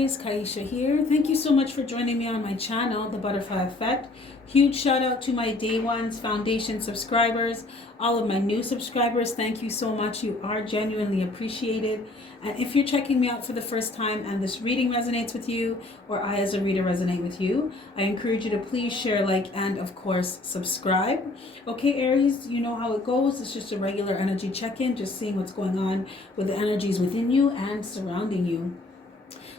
Aries, Kaisha here. Thank you so much for joining me on my channel, The Butterfly Effect. Huge shout out to my day ones, foundation subscribers, all of my new subscribers. Thank you so much. You are genuinely appreciated. And if you're checking me out for the first time and this reading resonates with you, or I as a reader resonate with you, I encourage you to please share, like, and of course, subscribe. Okay, Aries, you know how it goes. It's just a regular energy check-in, just seeing what's going on with the energies within you and surrounding you.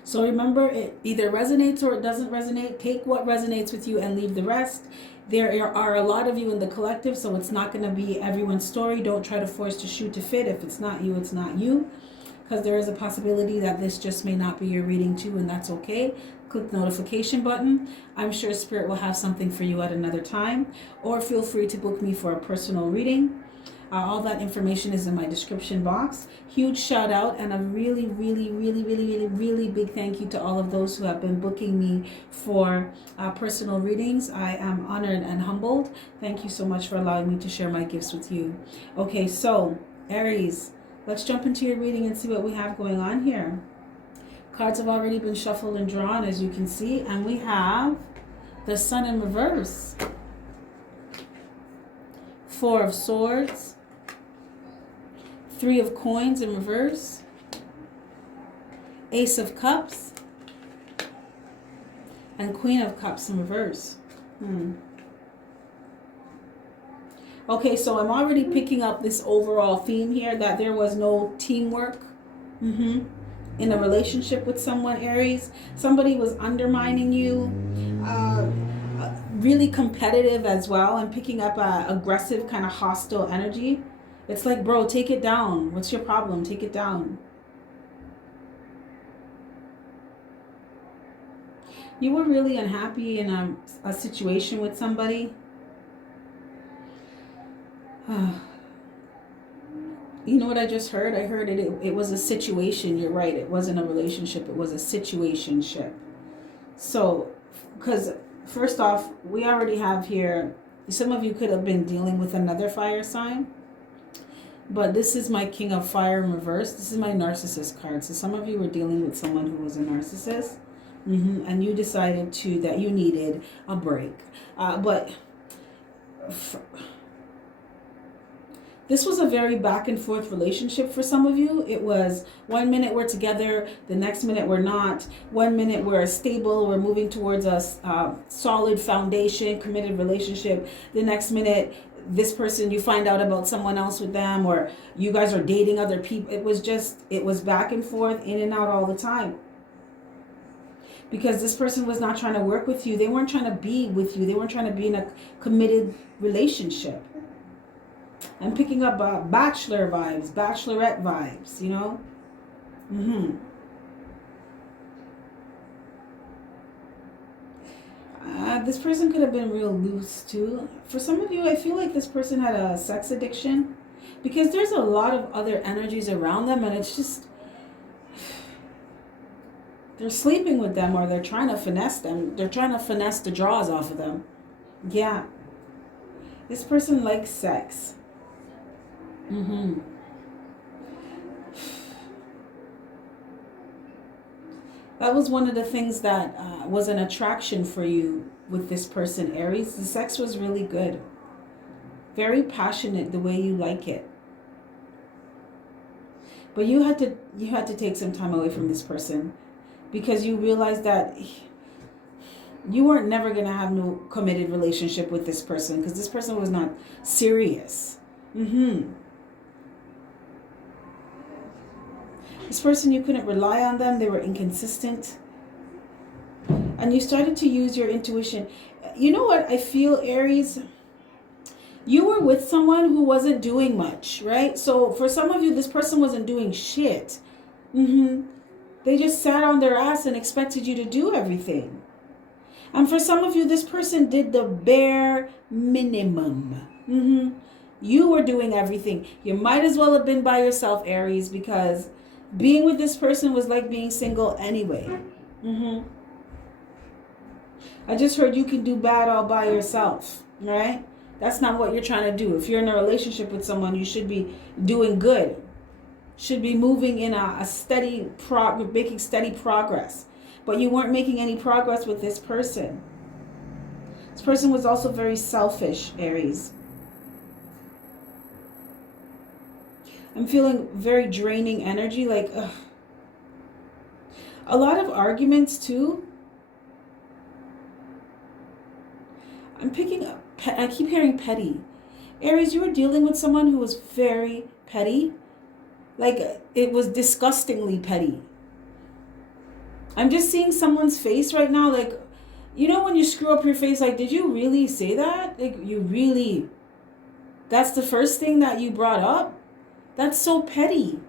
So remember, it either resonates or it doesn't resonate. Take what resonates with you and leave the rest. There are a lot of you in the collective, so it's not going to be everyone's story. Don't try to force to shoot to fit. If it's not you, it's not you. Because there is a possibility that this just may not be your reading too, and that's okay. Click the notification button. I'm sure Spirit will have something for you at another time. Or feel free to book me for a personal reading. All that information is in my description box. Huge shout out and a really big thank you to all of those who have been booking me for personal readings. I am honored and humbled. Thank you so much for allowing me to share my gifts with you. Okay, so Aries, let's jump into your reading and see what we have going on here. Cards have already been shuffled and drawn, as you can see, and we have the Sun in reverse, Four of Swords, Three of Coins in reverse, Ace of Cups, and Queen of Cups in reverse. Okay, so I'm already picking up this overall theme here that there was no teamwork in a relationship with someone, Aries. Somebody was undermining you, really competitive as well, and picking up a aggressive kind of hostile energy. It's like, bro, take it down. What's your problem? Take it down. You were really unhappy in a situation with somebody. You know what I just heard? I heard it was a situation. You're right. It wasn't a relationship. It was a situationship. So, because first off, we already have here, some of you could have been dealing with another fire sign. But this is my King of Fire in reverse. This is my narcissist card. So some of you were dealing with someone who was a narcissist. And you decided that you needed a break. This was a very back and forth relationship for some of you. It was 1 minute we're together, the next minute we're not. 1 minute we're stable, we're moving towards a solid foundation, committed relationship. The next minute, this person, you find out about someone else with them, or you guys are dating other people. It was back and forth, in and out all the time. Because this person was not trying to work with you. They weren't trying to be with you. They weren't trying to be in a committed relationship. I'm picking up bachelor vibes, bachelorette vibes, you know? This person could have been real loose too. For some of you, I feel like this person had a sex addiction, because there's a lot of other energies around them, and it's just, they're sleeping with them, or they're trying to finesse them. They're trying to finesse the draws off of them. Yeah. This person likes sex. That was one of the things that was an attraction for you with this person, Aries. The sex was really good. Very passionate the way you like it. But you had to take some time away from this person, because you realized that you weren't never going to have no committed relationship with this person, because this person was not serious. This person, you couldn't rely on them. They were inconsistent. And you started to use your intuition. You know what I feel, Aries? You were with someone who wasn't doing much, right? So for some of you, this person wasn't doing shit. They just sat on their ass and expected you to do everything. And for some of you, this person did the bare minimum. You were doing everything. You might as well have been by yourself, Aries, because being with this person was like being single anyway. I just heard you can do bad all by yourself, right? That's not what you're trying to do. If you're in a relationship with someone, you should be doing good. Should be moving in a steady making steady progress. but you weren't making any progress with this person. This person was also very selfish, Aries. I'm feeling very draining energy, like ugh. A lot of arguments too. I'm picking up, I keep hearing petty. Aries, you were dealing with someone who was very petty. Like, it was disgustingly petty. I'm just seeing someone's face right now, like, you know when you screw up your face, like, did you really say that? Like, you really, that's the first thing that you brought up? That's so petty.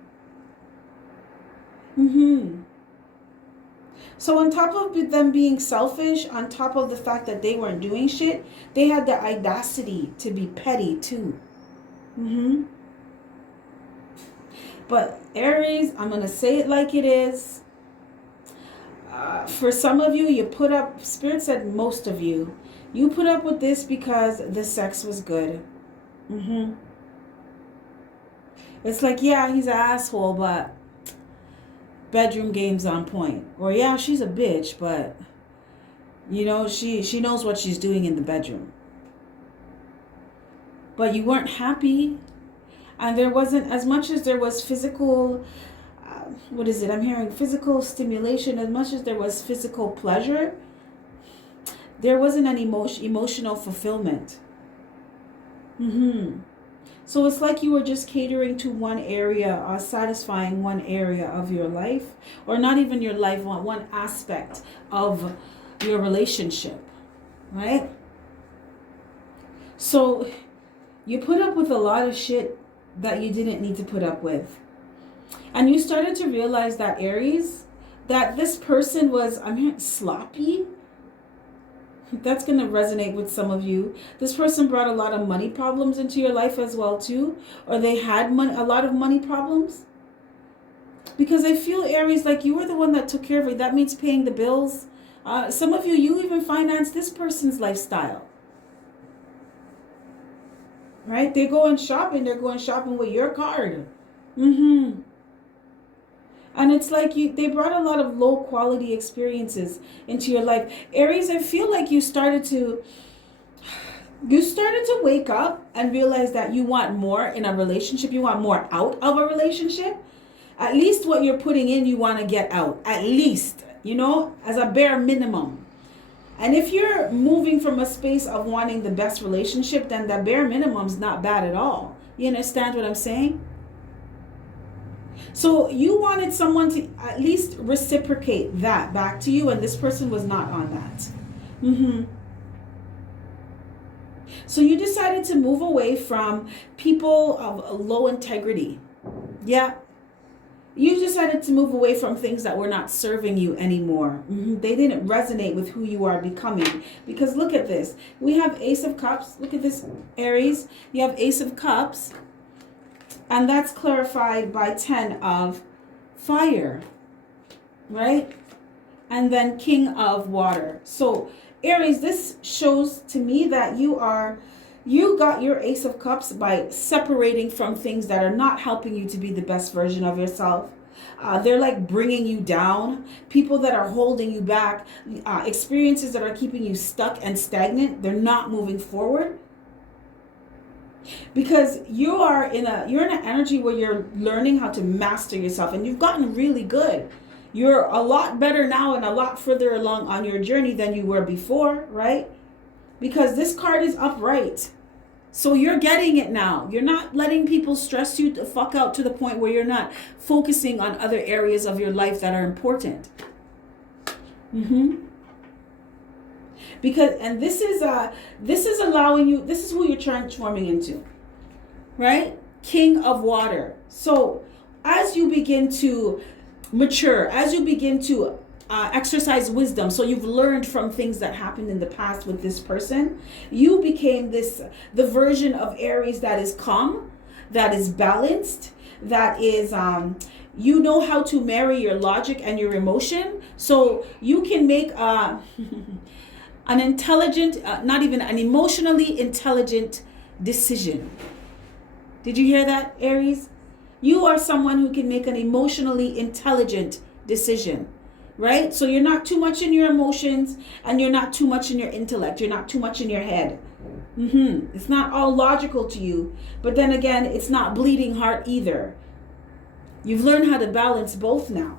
So on top of them being selfish, on top of the fact that they weren't doing shit, they had the audacity to be petty too. But Aries, I'm going to say it like it is. For some of you, you put up, Spirit said most of you, you put up with this because the sex was good. It's like, yeah, he's an asshole, but bedroom game's on point. Or yeah, she's a bitch, but you know, she knows what she's doing in the bedroom. But you weren't happy. And there wasn't, as much as there was physical, what is it? I'm hearing physical stimulation. As much as there was physical pleasure, there wasn't any emotional fulfillment. So it's like you were just catering to one area, or satisfying one area of your life, or not even your life, one aspect of your relationship, right? So you put up with a lot of shit that you didn't need to put up with. And you started to realize that, Aries, that this person was, I'm hearing sloppy. That's going to resonate with some of you. This person brought a lot of money problems into your life as well too. Or they had a lot of money problems. Because I feel, Aries, like you were the one that took care of it. That means paying the bills. Some of you, you even financed this person's lifestyle. Right? They're going shopping with your card. And it's like they brought a lot of low quality experiences into your life. Aries, I feel like you started to wake up and realize that you want more in a relationship. You want more out of a relationship. At least what you're putting in, you want to get out. At least, you know, as a bare minimum. And if you're moving from a space of wanting the best relationship, then the bare minimum's not bad at all. You understand what I'm saying? So you wanted someone to at least reciprocate that back to you, and this person was not on that. So you decided to move away from people of low integrity. Yeah. You decided to move away from things that were not serving you anymore. They didn't resonate with who you are becoming. Because look at this. We have Ace of Cups. Look at this, Aries. You have Ace of Cups. And that's clarified by 10 of fire, right? And then King of water. So Aries, this shows to me that you got your Ace of Cups by separating from things that are not helping you to be the best version of yourself. They're like bringing you down. People that are holding you back. Experiences that are keeping you stuck and stagnant. They're not moving forward. Because you're in an energy where you're learning how to master yourself, and you've gotten really good. You're a lot better now and a lot further along on your journey than you were before, right? Because this card is upright. So you're getting it now. You're not letting people stress you the fuck out to the point where you're not focusing on other areas of your life that are important. Because, and this is allowing you, this is who you're transforming into, right? King of water. So as you begin to mature, as you begin to exercise wisdom, so you've learned from things that happened in the past with this person, you became the version of Aries that is calm, that is balanced, that is, you know how to marry your logic and your emotion, so you can make an intelligent, not even an emotionally intelligent decision. Did you hear that, Aries? You are someone who can make an emotionally intelligent decision. right? So you're not too much in your emotions and you're not too much in your intellect. You're not too much in your head. It's not all logical to you, but then again, it's not bleeding heart either. You've learned how to balance both now.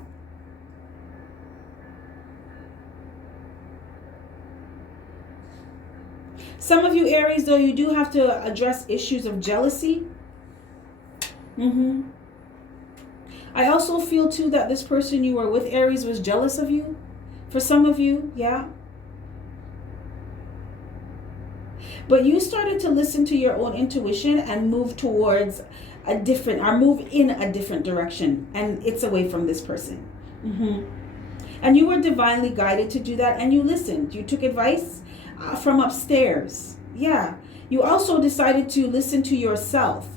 Some of you Aries, though, you do have to address issues of jealousy. I also feel too that this person you were with, Aries, was jealous of you. For some of you, yeah. But you started to listen to your own intuition and move towards a different, or move in a different direction. And it's away from this person. And you were divinely guided to do that. And you listened. You took advice from upstairs. Yeah. You also decided to listen to yourself.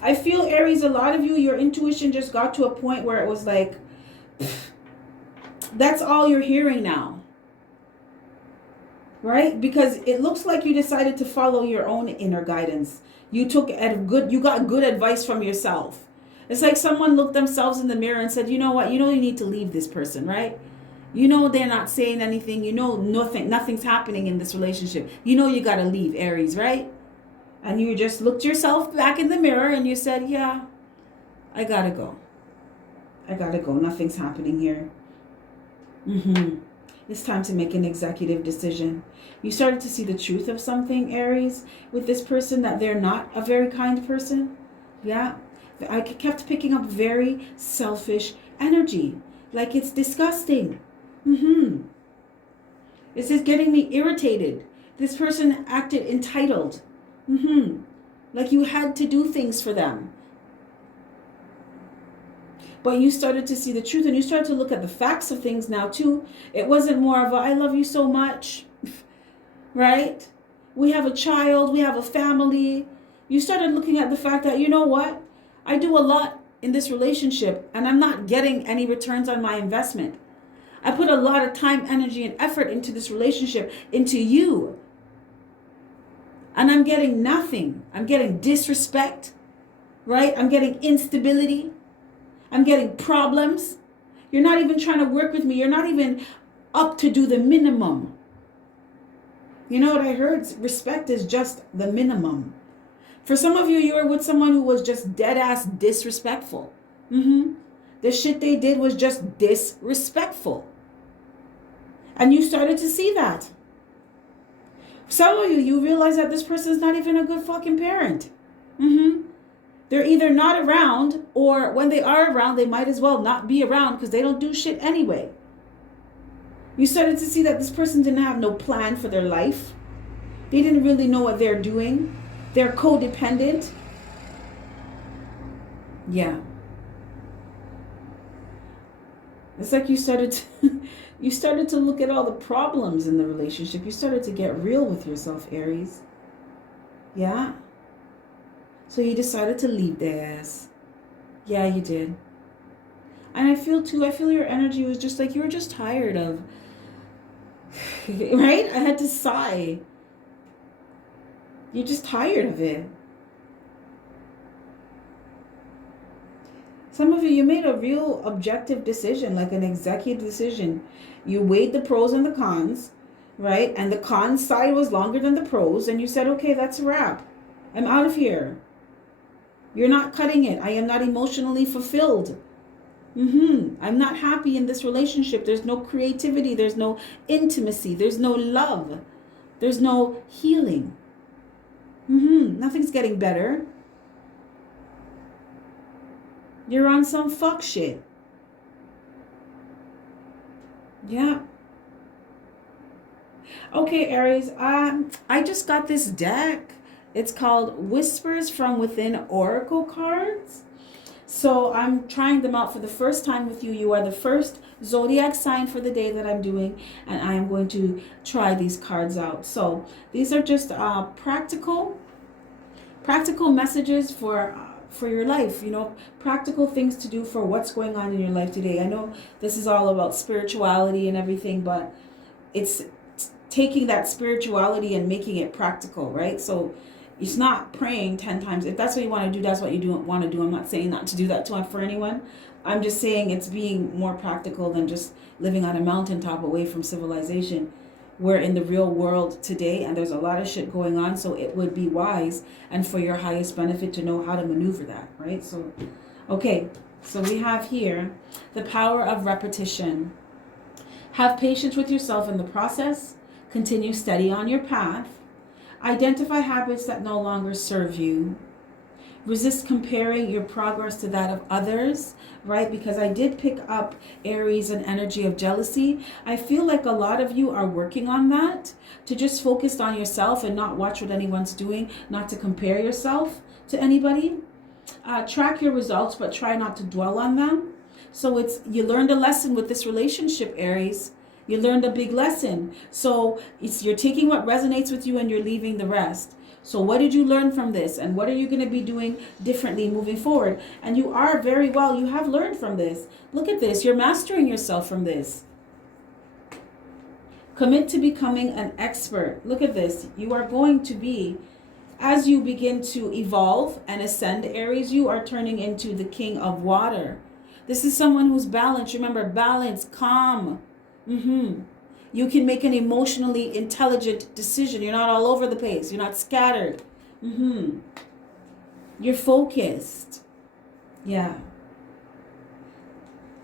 I feel, Aries, a lot of you, your intuition just got to a point where it was like, that's all you're hearing now. Right? Because it looks like you decided to follow your own inner guidance. You got good advice from yourself. It's like someone looked themselves in the mirror and said, you know what? You need to leave this person, right? They're not saying anything. Nothing's happening in this relationship. You got to leave, Aries, right? And you just looked yourself back in the mirror and you said, yeah, I gotta go. Nothing's happening here. It's time to make an executive decision. You started to see the truth of something, Aries, with this person, that they're not a very kind person. Yeah. I kept picking up very selfish energy. Like it's disgusting. This is getting me irritated. This person acted entitled. Like you had to do things for them. But you started to see the truth and you started to look at the facts of things now too. It wasn't more of a, I love you so much, right? We have a child, we have a family. You started looking at the fact that, you know what? I do a lot in this relationship and I'm not getting any returns on my investment. I put a lot of time, energy, and effort into this relationship, into you. And I'm getting nothing. I'm getting disrespect, right? I'm getting instability. I'm getting problems. You're not even trying to work with me. You're not even up to do the minimum. You know what I heard? Respect is just the minimum. For some of you, you were with someone who was just dead ass disrespectful. The shit they did was just disrespectful. And you started to see that. Some of you realize that this person is not even a good fucking parent. They're either not around, or when they are around, they might as well not be around because they don't do shit anyway. You started to see that this person didn't have no plan for their life. They didn't really know what they're doing. They're codependent. Yeah. It's like you started to look at all the problems in the relationship. You started to get real with yourself, Aries. Yeah. So you decided to leave their ass. Yeah, you did. And I feel your energy was just like you were just tired of, right? I had to sigh. You're just tired of it. Some of you made a real objective decision, like an executive decision. You weighed the pros and the cons, right? And the con side was longer than the pros. And you said, okay, that's a wrap. I'm out of here. You're not cutting it. I am not emotionally fulfilled. I'm not happy in this relationship. There's no creativity. There's no intimacy. There's no love. There's no healing. Nothing's getting better. You're on some fuck shit. Yeah. Okay, Aries. I just got this deck. It's called Whispers from Within Oracle cards. So I'm trying them out for the first time with you. You are the first zodiac sign for the day that I'm doing, and I am going to try these cards out. So these are just practical messages for your life, practical things to do for what's going on in your life today. I know this is all about spirituality and everything, but it's taking that spirituality and making it practical, right? So it's not praying 10 times. If that's what you want to do, that's what you want to do. I'm not saying not to do that for anyone. I'm just saying it's being more practical than just living on a mountaintop away from civilization. We're in the real world today, and there's a lot of shit going on, so it would be wise and for your highest benefit to know how to maneuver that, right? So, okay, so we have here the power of repetition. Have patience with yourself in the process. Continue steady on your path. Identify habits that no longer serve you. Resist comparing your progress to that of others, right? Because I did pick up Aries and energy of jealousy. I feel like a lot of you are working on that, to just focus on yourself and not watch what anyone's doing, not to compare yourself to anybody. Track your results, but try not to dwell on them. So you learned a lesson with this relationship, Aries. You learned a big lesson. So you're taking what resonates with you and you're leaving the rest. So what did you learn from this? And what are you going to be doing differently moving forward? And you are very well, you have learned from this. Look at this. You're mastering yourself from this. Commit to becoming an expert. Look at this. You are going to be, as you begin to evolve and ascend, Aries, you are turning into the king of water. This is someone who's balanced. Remember, balance, calm. You can make an emotionally intelligent decision. You're not all over the place. You're not scattered. You're focused. Yeah.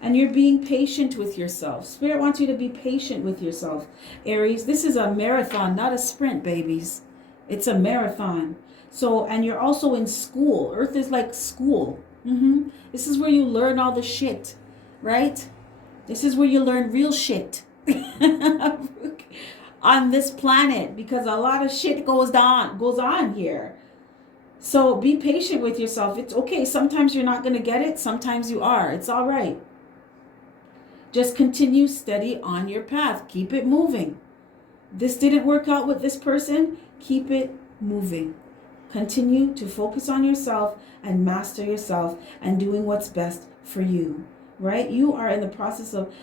And you're being patient with yourself. Spirit wants you to be patient with yourself, Aries. This is a marathon, not a sprint, babies. It's a marathon. So, and you're also in school. Earth is like school. This is where you learn all the shit, right? This is where you learn real shit. On this planet, because a lot of shit goes on here. So be patient with yourself. It's okay. Sometimes you're not going to get it. Sometimes you are. It's all right. Just continue steady on your path. Keep it moving. This didn't work out with this person. Keep it moving. Continue to focus on yourself and master yourself and doing what's best for you. Right? You are in the process of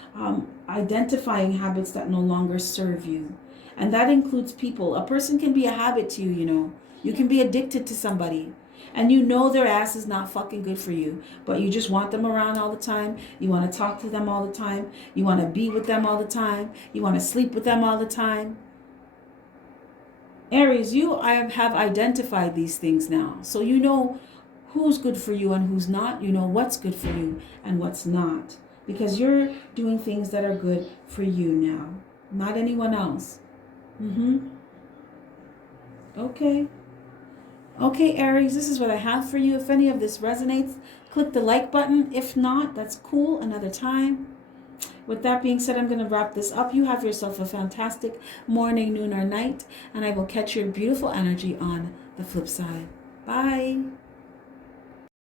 identifying habits that no longer serve you. And that includes people. A person can be a habit to you, you know. You can be addicted to somebody. And you know their ass is not fucking good for you. But you just want them around all the time. You want to talk to them all the time. You want to be with them all the time. You want to sleep with them all the time. Aries, you have identified these things now. So you know who's good for you and who's not. You know what's good for you and what's not. Because you're doing things that are good for you now. Not anyone else. Okay. Okay, Aries, this is what I have for you. If any of this resonates, click the like button. If not, that's cool. Another time. With that being said, I'm going to wrap this up. You have yourself a fantastic morning, noon, or night. And I will catch your beautiful energy on the flip side. Bye.